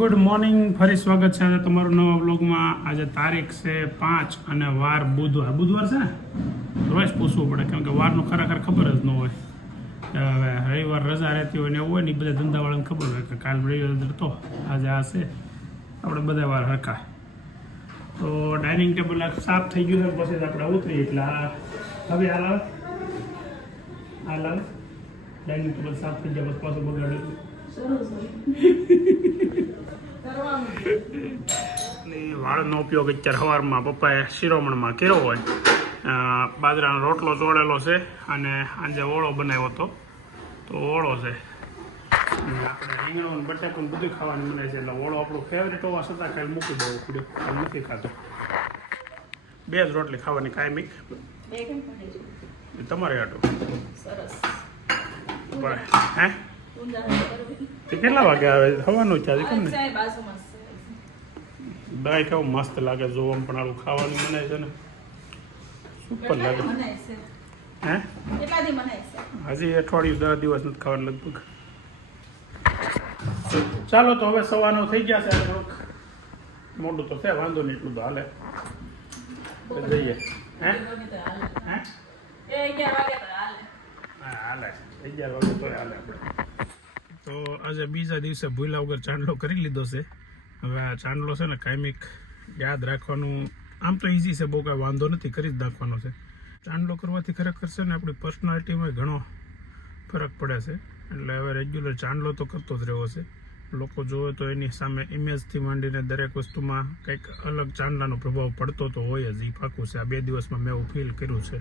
Good morning, ફરી સ્વાગત છે આજે તમારું નવા બ્લોગમાં. આજે તારીખ છે 5 અને વાર બુધવાર છે ને, રોજ પૂછવું પડે કેમ કે વારનું ખરેખર ખબર જ ન હોય. હવે રવિવાર રજા રહેતી હોય ને એવું હોય ને, એ બધા ધંધાવાળાને ખબર હોય કે કાલ રવિવાર તો આજે આ છે, આપણે બધા વાર હરખા. તો ડાઇનિંગ ટેબલ સાફ થઈ ગયું છે, પછી આપણે ઉતરીએ એટલે હવે હાલ ડાઇનિંગ ટેબલ સાફ થઈ ગયા પછી પાછું બગાડ્યું. વાળનો ઉપયોગ અત્યારે સવારમાં પપ્પાએ શિરોમણમાં કર્યો હોય. બાજરાનો રોટલો ચોળેલો છે અને આજે ઓળો બનાવ્યો હતો, તો ઓળો છે. આપણે રીંગણું બટાકું બધું ખાવાનું બને છે, એટલે ઓળો આપણું ફેવરેટ હોવા છતાં કાંઈ મૂકી દેવું પડ્યું, નથી ખાતું. 2 જ રોટલી ખાવાની કાયમી, તમારે આટલું હે? કેટલા વાગે આવે? થવાનું છે આજે કેમ ને? દાળ કેવું મસ્ત લાગે જોવામાં, પણ આવું ખાવાનું બનાય છે ને સુપર લાગે. હે હજી અઠવાડિયું 10 દિવસ નથી ખાવાનું લગભગ. ચાલો તો હવે સવારનો થઈ ગયા છે, થોડુંક મોટું તો છે, વાંધો નહીં, એટલું તો હાલે. જઈએ હે હાલે 11 વાગે તો હાલે આપણે. તો આજે બીજા દિવસે ભૂલા વગર ચાંદલો કરી લીધો છે. હવે આ ચાંદલો છે ને કાયમિક યાદ રાખવાનું, આમ તો ઇઝી છે, બહુ કાંઈ વાંધો નથી, કરી જ નાખવાનો છે. ચાંદલો કરવાથી ખરેખર છે ને આપણી પર્સનાલિટીમાં ઘણો ફરક પડે છે. એટલે હવે રેગ્યુલર ચાંદલો તો કરતો જ રહેવો છે. લોકો જોવે તો એની સામે ઇમેજથી માંડીને દરેક વસ્તુમાં કંઈક અલગ ચાંદલાનો પ્રભાવ પડતો તો હોય જ, એ પાકું છે. આ 2 દિવસમાં મેં એવું ફીલ કર્યું છે.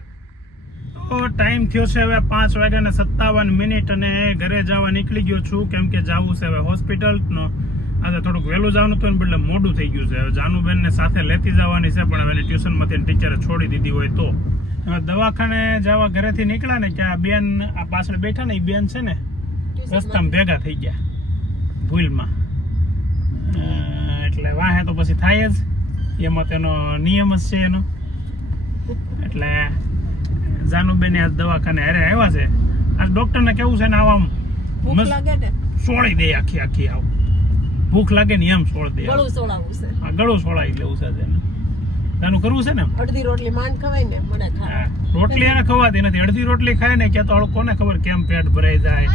તો ટાઈમ થયો છે હવે 5:57 અને ઘરે જવા નીકળી ગયો છું, કેમ કે જવું છે હવે હોસ્પિટલનો. આજે થોડુંક વહેલું જવાનું હતું ને બદલે મોડું થઈ ગયું છે. હવે જાનુબેનને સાથે લેતી જવાની છે, પણ હવે એની ટ્યુશનમાંથી ટીચરે છોડી દીધી હોય તો. હવે દવાખાને જવા ઘરેથી નીકળ્યા ને કે આ બેન આ પાછળ બેઠા ને, એ બેન છે ને રસ્તામાં ભેગા થઈ ગયા ભૂલમાં, એટલે વાહે તો પછી થાય જ, એમાં તેનો નિયમ જ છે એનો. એટલે જાનુબેન આજ દવાખાને હારે આવ્યા છે. આ ડોક્ટરને કેવું છે ને આવા સોળી દે, આખી આવ ભૂખ લાગે ને એમ સોળ દે, ગળું સોળાવી લેવું છે એનું કરવું છે ને. અડધી રોટલી માંડ ખવાય ને, મને રોટલી એને ખવાતી નથી. અડધી રોટલી ખાય ને કે તો કોને ખબર કેમ પેટ ભરાઈ જાય.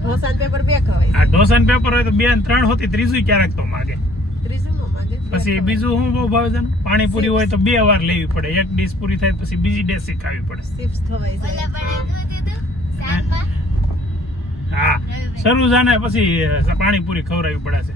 ઢોસાનું પેપર 2 ખવાય. આ ઢોસાનું પેપર હોય તો 2 અને 3 હોતી, ત્રીજું ક્યારેક તો માગે. પછી બીજું શું બહુ ભાવે છે, પાણીપુરી હોય તો 2 વાર લેવી પડે. એક ડીશ પૂરી થાય પછી બીજી ડીશ ખાવી પડે. હા, શરૂ જાને પછી પાણીપુરી ખવડાવવી પડે છે.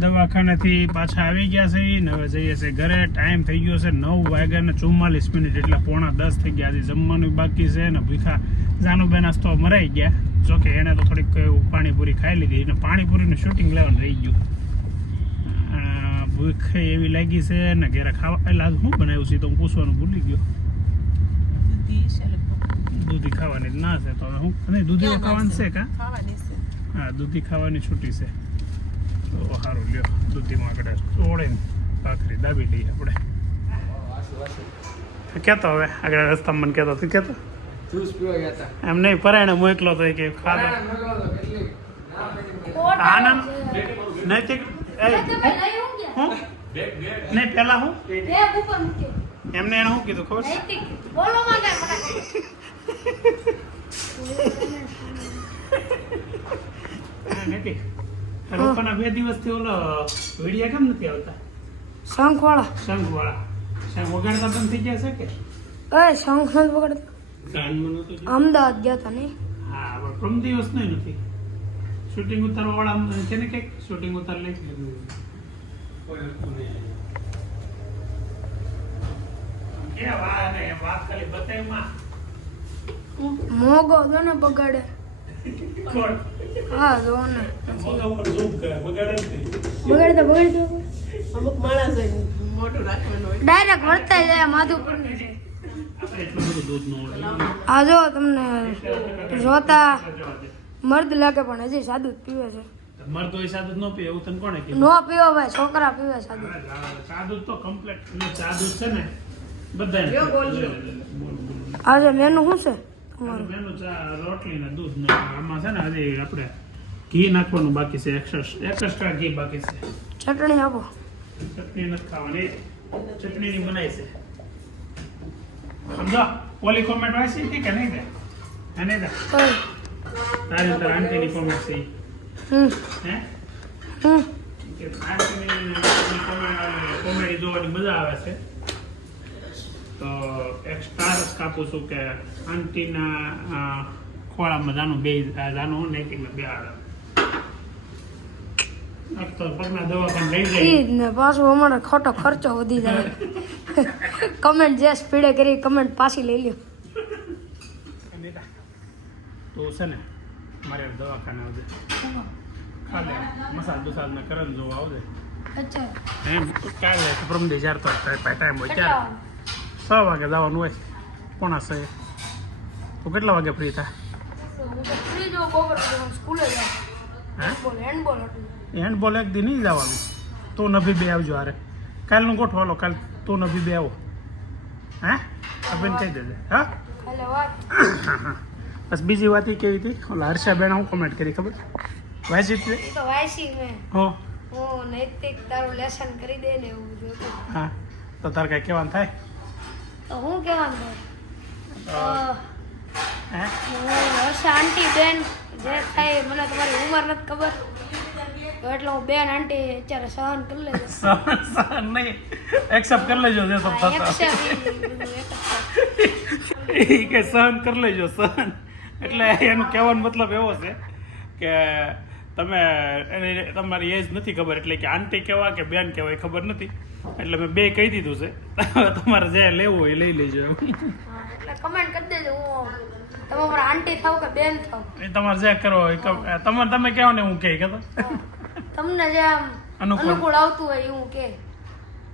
દવાખાનેથી પાછા આવી ગયા છે ને, હવે જઈએ છે ઘરે. ટાઈમ થઈ ગયો છે 9:44, એટલે 9:45 થઈ ગયા. હજી જમવાનું બાકી છે ને ભૂખા જાનુબેન તો મરાઈ ગયા. જોકે એને તો થોડીક પાણીપુરી ખાઈ લીધી, એને પાણીપુરીનું શૂટિંગ લેવાનું રહી ગયું. ભૂખ એવી લાગી છે ને ઘરે ખાવા. એટલે શું બનાવ્યું છે તો હું પૂછવાનું ભૂલી ગયો. દૂધી ખાવાની ના છે તો હું નહીં, દૂધી ખાવાની છે કા? હા, દૂધી ખાવાની છૂટી છે તો સારું. લ્યો દૂધીમાં આગળ ચોળીને ભાખરી દાબી લઈએ આપણે. કહેતો હવે આગળ રસ્તામાં મને કહેતો તું કહેતો એમ નહીં, પરાયણે મોકલો તો કે ખાધો આનંદ નૈતિક હું નહીં પેલા હું એમને એને શું કીધું ખબર છે? રોપાના 2 દિવસથી ઓલો વિડિયા કેમ નથી આવતા? શંખવાળા શંખ વગાડતા બંધ થઈ ગયા છે કે? શંખ નથી વગાડતા. અમદાવાદ ગયા હતા ને? હા, પ્રમ દિવસ નથી. શૂટિંગ ઉતારવા વાળા છે ને, કંઈક શૂટિંગ ઉતાર લઈ વાત ખાલી બતાવમાં મોગો તો ને બગાડે. હા જો ને બગાડે અમુક માણસ મોટું રાખવાનું હોય, ડાયરેક્ટ વર્તાઈ જાય માધુપુર. આ જો તમને જોતા મર્દ લાગે પણ હજી સાદું જ પીવે છે. મર્દ હોય સાદું ન પીવે એવું તને કોણે કીધું? નો પીવો ભાઈ, છોકરા પીવે સાદું. સાદું તો કમ્પ્લીટ સાદું છે ને બધા. આજે મેનુ શું છે તમારું? મેનું ચા રોટલી ને દૂધ ને આમાં છે ને હજી આપણે ઘી નાખવાનું બાકી છે. એક્સ્ટ્રા ઘી બાકી છે. ચટણી આપો. ચટણી નથી ખાવાની, ચટણીની બનાવી છે. સમજો ઓલી કોમેન્ટ વાંચી હતી કે નહીં દે? હા નહીં દે કઈ? તારી અંદર આંટીની કોમેન્ટ છે ઈ. હે કે આંટીની કોમેડી જોવાની મજા આવે છે. તો એક સ્ટાર કાપું છું કે આંટીના ખોળામાં જાનું જાનું નૈતિકને બે આવે. એક તો પગના દવાખાને લઈ જાય ઈ જ ને પાછું અમારે ખોટો ખર્ચો વધી જાય. કમેન્ટ જે સ્પીડે કરી કમેન્ટ પાછી લઈ લ્યો. તો છે ને મારે દવાખાને આવજે. ખાલે મસાજ બસાજ ને કરન જોવા આવજે. અચ્છા એમ કાલે પ્રમદી જ્યારે તો ટાઈમ હોય ત્યારે 6 વાગે જવાનું હોય. 5:45. તો કેટલા વાગે ફ્રી થાય? ફ્રી જો બપોર સ્કૂલે જાય. હે હેન્ડબોલ હેન્ડબોલ એક દી નહીં જવાનું. તું નભી બે આવજો. હારે કાલનું ગોઠવાલો. કાલ તું નભી બે આવો. હે બેન કહી દેજે. હા કાલે વાત. બસ બીજી વાત એ કેવી હતી, ઓલા હર્ષાબેન હું કોમેન્ટ કરી ખબર વાંચી હતી? એ તો વાયસી મેં હો હું નૈતિક તારું લેસન કરી દે ને એવું બધું હતું. હા તો તારે કાંઈ કહેવાનું થાય? તો હું કહેવાનું હે હું હર્ષા આંટી બેન જે થાય મને તમારી ઉંમર નથી ખબર તો એટલે હું બેન આંટી અત્યારે સહન કરી લેજો. સહન નહીં, એક્સેપ્ટ કરી લેજો. જે સબ થતા એ કે સહન કરી લેજો. સહન એટલે એનું કહેવાનો મતલબ એવો છે કે તમે તમારી એજ નથી ખબર, એટલે કે આંટી કહેવા કે બેન કહેવાય ખબર નથી, એટલે મેં બે કહી દીધું છે. તમારે જે લેવું હોય એ લઈ લેજો. એટલે કમેન્ટ કરી દેજો. હું તમે મારા આંટી થાવ કે બેન થાવ એ તમારે જે કરો હોય તમે કહો ને હું કહે કે તમને જે આમ અનુકૂળ આવતું હોય એવું કે.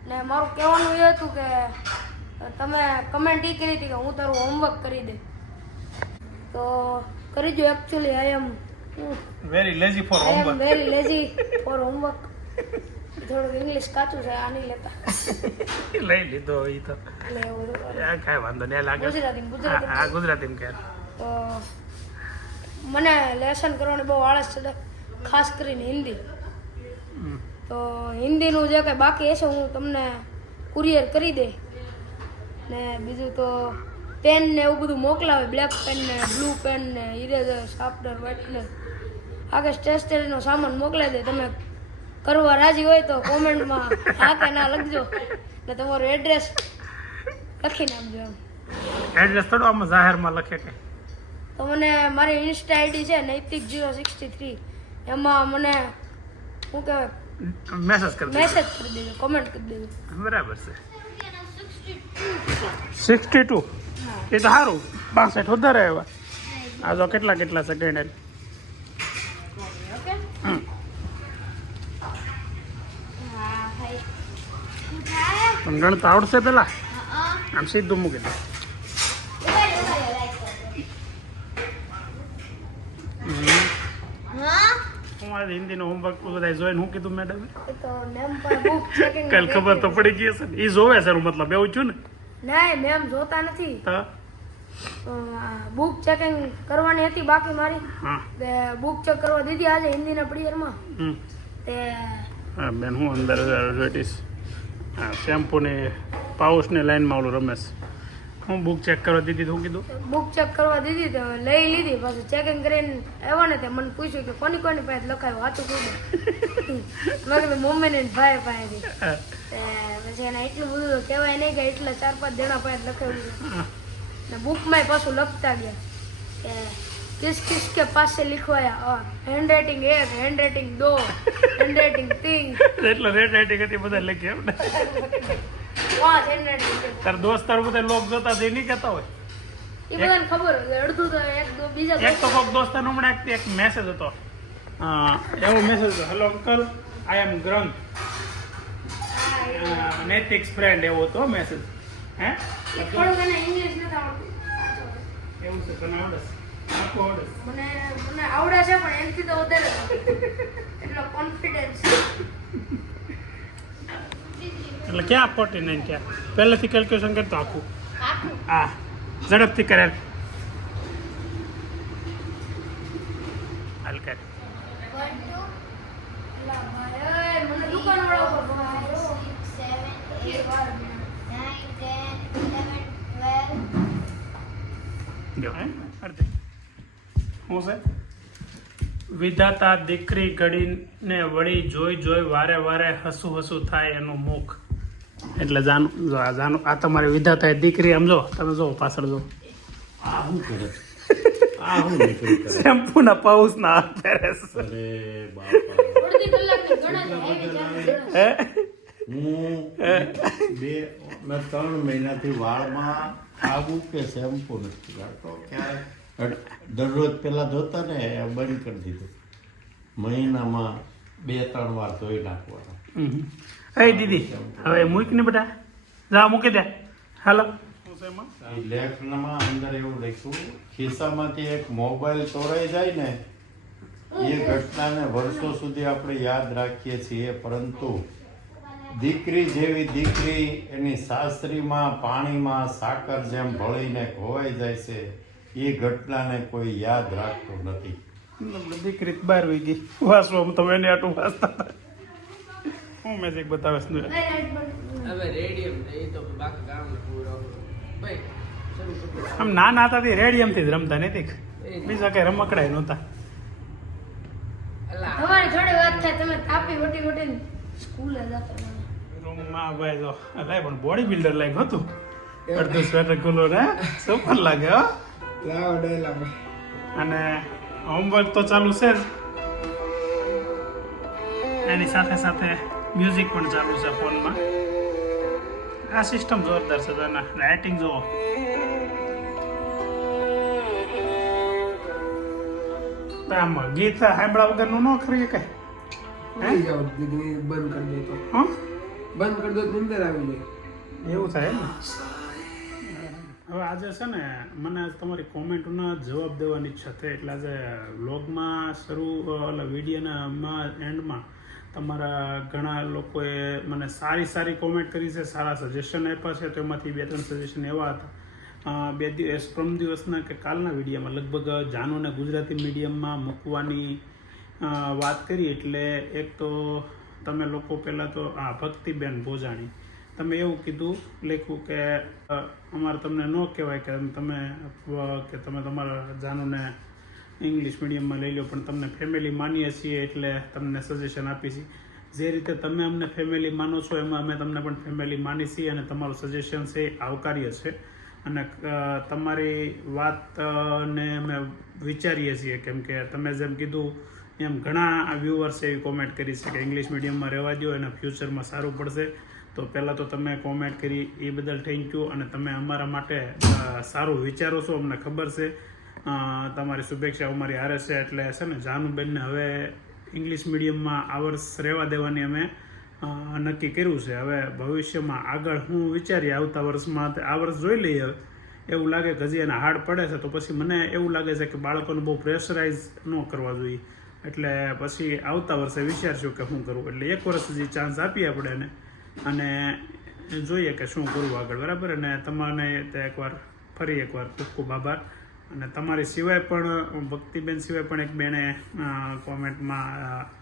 ને મારું કહેવાનું એ હતું કે તમે કમેન્ટ એ કરી હતી કે હું તારું હોમવર્ક કરી દે તો કરી દો. Actually I am very lazy for I am homework. Very lazy for homework. થોડુંક ઇંગ્લિશ કાચું છે, આ નહીં લેતા. લઈ લીધો એ તો એટલે એવું કાંઈ વાંધો નહીં લાગે. ગુજરાતી હા ગુજરાતીમાં કહે. તો મને લેસન કરવાની બહુ આળસ ચડે, ખાસ કરીને હિન્દી. તો હિન્દીનું જે કંઈ બાકી હશે હું તમને કુરિયર કરી દે. ને બીજું તો પેન ને એવું બધું મોકલાવે, બ્લેક પેન ને બ્લુ પેન ને ઇરેઝર શાર્પનર વ્હાઇટનર આગળ સ્ટેશનરીનો સામાન મોકલાવી દે. તમે કરવા રાજી હોય તો કોમેન્ટમાં હા કે ના લખજો ને તમારું એડ્રેસ લખી નાખજો. એમ એડ્રેસ થોડું આમાં જાહેરમાં લખે કે તો મને મારી ઇન્સ્ટા આઈડી છે નૈતિક063, એમાં મને શું કહેવાય મેસેજ કરી મેસેજ કરી દેજો, કમેન્ટ કરી દેજો. બરાબર છે. 62 એ તો સારું. 65 વધારે આવ્યા. આ તો કેટલા સેકન્ડ. ઓકે પણ ગણતા આવડશે પેલા? આમ સીધું મૂકી દે. હું આજે હિન્દીનું હોમવર્ક બધા જોઈને હું કીધું મેડમ? એ તો નેમ પર બુક ચેકિંગ કાલ ખબર તો પડી ગઈ હશે ને. એ જોવે છે એનો મતલબ એવું છું ને. નહીં મેમ જોતા નથી. તો બુક ચેકિંગ કરવાની હતી બાકી મારી. હા બુક ચેક કરવા દીધી આજે હિન્દીના પીરિયડમાં. તે હા બેન હું અંદર જોઈટીશ. હા શેમ્પૂની પાઉચની લાઈનમાં ઓલું રમેશ હું બુક ચેક કરવા દીધી તો હું કીધું બુક ચેક કરવા દીધી તો લઈ લીધી. પાછું ચેકિંગ કરીને આવ્યા ને તે મને પૂછ્યું કે કોની પાસે લખાયું વાંચું કહી દે. મેં કીધું મમ્મી ને ભાઈ પાસેથી. પછી એને એટલું બધું તો કહેવાય નહીં કે એટલા 4-5 જણા પાસે લખાવ્યું ને બુકમાં પાછું લખતા ગયા કે किस किस के पास से लिखवाया और हैंडराइटिंग 1, हैंडराइटिंग 2, हैंडराइटिंग 3 એટલે રેડ રાઇટિંગ હતી બધા લખી એમ ને. 5 हैंडराइटिंग. તાર દોસ્તાર બધા લોક જોતા તે નહીં કહેતા હોય? એ બધાને ખબર હોય અડધું તો એક દો બીજા એક તો કોઈક દોસ્તાર હમણાં એક મેસેજ હતો. એવો મેસેજ હતો, હેલો અંકલ આઈ એમ ગ્રંથ નૈતિક ફ્રેન્ડ, એવો હતો મેસેજ. હે થોડું મને ઇંગ્લિશ નથી આવડતું. એવું છે? તને આવડે? આખું આવડે? મને આવડે છે પણ એનાથી તો વધારે એટલો કોન્ફિડન્સ. એટલે ક્યાં 49 ક્યાં પહેલેથી કેલ્ક્યુલેશન કરતો આખું? હા ઝડપથી કરે હાલ કર મને દુકાનવાળા ઉપર જો અર્ધે હું છે વિધાતા દીકરી ઘડીને વળી જોઈ વારે વારે હસું થાય એનું મુખ એટલે જાનું આ તમારી વિધાતા દીકરી આમ જો તમે જો પાછળ જો આ શું કરે આ શું નીકળી કરે શેમ્પુ ના પાઉસ ના પહેરે છે. અરે બાપા અડધી કલાકની ગણતરી હે? મેં 3 મહિનાથી વાળમાં આવું કે શેમ્પુ નથી લાગતો ક્યાંય દરરોજ પેલા ધોતા ને એ બંધ કરી દીધું મહિનામાં 2-3 વાર ધોઈ નાખવાનું. એ દીદી હવે મૂક ને બેટા જા મૂકી દે હાલો એ લેખનમાં અંદર એવું લખ્યું ખિસ્સામાંથી એક મોબાઈલ ચોરાઈ જાય ને એ ઘટનાને વર્ષો સુધી આપણે યાદ રાખીએ છીએ, પરંતુ દીકરી જેવી દીકરી એની સાસરીમાં પાણીમાં સાકર જેમ ભળીને ખોવાઈ જાય છે એ ઘટનાને કોઈ યાદ રાખતું નથી. દીકરી બહાર વહી ગઈ વાંચવા તમે એને આટલું વાંચતા હતા. હું મેજિક બતાવે છે હવે રેડિયમ એ તો બાકી કામ પૂરો ભાઈ શરૂ કરો. આમ નાના હતા તે રેડિયમથી જ રમતા નથી બીજા કઈ રમકડાય નહોતા. અલા તમારી થોડી વાત થાય તમે તાપી વટી સ્કૂલે જતા રૂમમાં ભાઈ જો લાય પણ બોડી બિલ્ડર લાઈક હતું અડધું સ્વેટર ખુલ્લો ને સુપર લાગે હો. લાવો ડાયલા અને હોમવર્ક તો ચાલુ છે જ એની સાથે સાથે મ્યુઝિક પણ ચાલુ છે ફોનમાં. આ સિસ્ટમ જોરદાર છે એના રાઇટિંગ જુઓ આમાં ગીત સાંભળ્યા વગરનું ન ખરી કઈ આવી જાવ દીદી બંધ કરી દે તો હા બંધ કરી દો તો નીંદર આવી જાય. એવું થાય ને. હવે આજે છે ને મને આજ તમારી કોમેન્ટોના જવાબ દેવાની ઈચ્છા થઈ એટલે આજે વ્લોગમાં વિડીયોના એન્ડમાં તમારા ઘણા લોકોએ મને સારી કોમેન્ટ કરી છે, સારા સજેશન આપ્યા છે. તો એમાંથી 2-3 સજેશન એવા હતા પ્રમ દિવસના કે કાલના વિડીયોમાં લગભગ જાનુને ગુજરાતી મીડિયમમાં મૂકવાની વાત કરી. એટલે એક તો તમે લોકો પહેલાં તો ભક્તિબેન ભોજાણી તમે એવું કીધું લખ્યું કે અમારે તમને ન કહેવાય કે તમે તમારા જાનુને ઇંગ્લિશ મીડિયમમાં લઈ લો, પણ તમને ફેમિલી માનીએ છીએ એટલે તમને સજેશન આપી છીએ. જે રીતે તમે અમને ફેમિલી માનો છો એમાં અમે તમને પણ ફેમિલી માની છીએ અને તમારું સજેશન છે એ આવકાર્ય છે. અને તમારી વાતને અમે વિચારીએ છીએ કેમ કે તમે જેમ કીધું એમ ઘણા વ્યુઅર્સે એવી કોમેન્ટ કરી છે કે ઇંગ્લિશ મીડિયમમાં રહેવા દો એના ફ્યુચરમાં સારું પડશે. તો પહેલાં તો તમે કોમેન્ટ કરી એ બદલ થેન્ક યુ. અને તમે અમારા માટે સારું વિચારો છો અમને ખબર છે. તમારી શુભેચ્છા અમારી હારે છે એટલે છે ને જાનુબેનને હવે ઇંગ્લિશ મીડિયમમાં આ વર્ષ રહેવા દેવાની અમે નક્કી કર્યું છે. હવે ભવિષ્યમાં આગળ હું વિચારીએ આવતા વર્ષમાં આ વર્ષ જોઈ લઈએ. એવું લાગે કે હજી એને હાર્ડ પડે છે તો પછી મને એવું લાગે છે કે બાળકોને બહુ પ્રેશરાઇઝ ન કરવા જોઈએ. એટલે પછી આવતા વર્ષે વિચારશું કે શું કરવું. એટલે 1 વર્ષ હજી ચાન્સ આપીએ આપણે એને અને જોઈએ કે શું કરવું આગળ, બરાબર. અને તમને ફરી એકવાર ખૂબ ખૂબ આભાર. અને તમારી સિવાય પણ ભક્તિબેન સિવાય પણ એક બેને કોમેન્ટમાં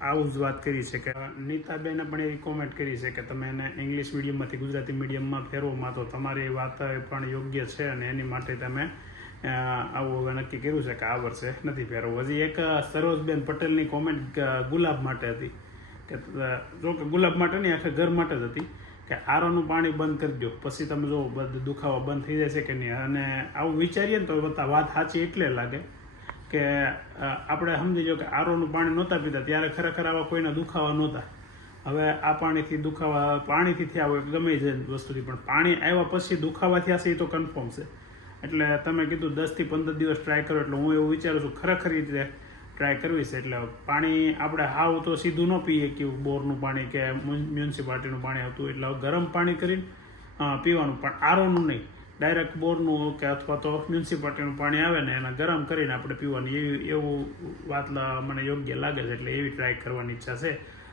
આવું જ વાત કરી છે કે નીતાબેને પણ એવી કોમેન્ટ કરી છે કે તમે એને ઇંગ્લિશ મીડિયમમાંથી ગુજરાતી મીડિયમમાં ફેરવોમાં તો તમારી વાત પણ યોગ્ય છે અને એની માટે તમે આવું હવે નક્કી કર્યું છે કે આ વર્ષે નથી ફેરવવું. હજી એક સરોજબેન પટેલની કોમેન્ટ ગુલાબ માટે હતી કે જો કે ગુલાબ માટે નહીં આખા ઘર માટે જ હતી કે આરોનું પાણી બંધ કરી દો પછી તમે જો બધું દુખાવા બંધ થઈ જાય છે કે નહીં. અને આવું વિચારીએ ને તો વાત સાચી એટલે લાગે કે આપણે સમજી લો કે આરોનું પાણી નહોતા પીતા ત્યારે ખરેખર આવા કોઈના દુખાવા નહોતા. હવે આ પાણીથી થયા હોય ગમે તે વસ્તુથી, પણ પાણી આવ્યા પછી દુખાવા થયા છે એ તો કન્ફર્મ છે. એટલે તમે કીધું 10 થી 15 દિવસ ટ્રાય કરો એટલે હું એવું વિચારું છું ખરેખર રીતે ટ્રાય કરવી છે. એટલે પાણી આપણે હાવ તો સીધું ન પીએ કે બોરનું પાણી કે મ્યુનિસિપાલિટીનું પાણી આવતું એટલે ગરમ પાણી કરીને પીવાનું, પણ આરોનું નહીં, ડાયરેક્ટ બોરનું કે અથવા તો મ્યુનિસિપાલિટીનું પાણી આવે ને એના ગરમ કરીને આપણે પીવાની એવું વાત મને યોગ્ય લાગે છે. એટલે એવી ટ્રાય કરવાની ઈચ્છા છે.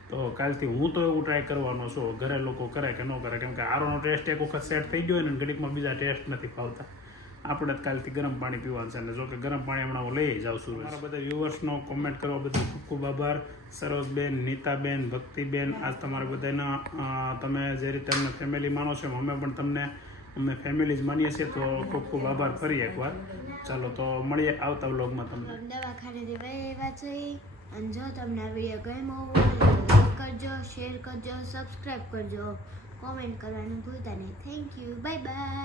તો કાલથી હું તો એવું ટ્રાય કરવાનો છું. ઘરે લોકો કરે કે ન કરે, કેમ કે આરોનો ટેસ્ટ એક વખત સેટ થઈ ગયો ને ઘડીકમાં બીજા ટેસ્ટ નથી ફાવતા. આપણે જ કાલથી ગરમ પાણી પીવાનું છે અને જો કે ગરમ પાણી હમણાં હું લઈ જાઉં છું મારા બધા વ્યુઅર્સનો કોમેન્ટ કરવા બદલ ખૂબ ખૂબ આભાર. સરોજબેન, નીતાબેન, ભક્તિબેન, આજ તમારા બધાના તમે જે રીતે અમને ફેમિલી માનો છો અમે પણ તમને અમે ફેમિલી જ માનીએ છીએ. તો ખૂબ ખૂબ આભાર ફરી એકવાર. ચાલો તો મળીએ આવતા વ્લોગમાં તમને. દવાખાનેથી વહેવા જઈ અને જો તમને આ વિડીયો ગમ્યો હોય તો લાઈક કરજો, શેર કરજો, સબસ્ક્રાઈબ કરજો, કોમેન્ટ કરવાનું ભૂલતા નહીં. Thank you, bye bye.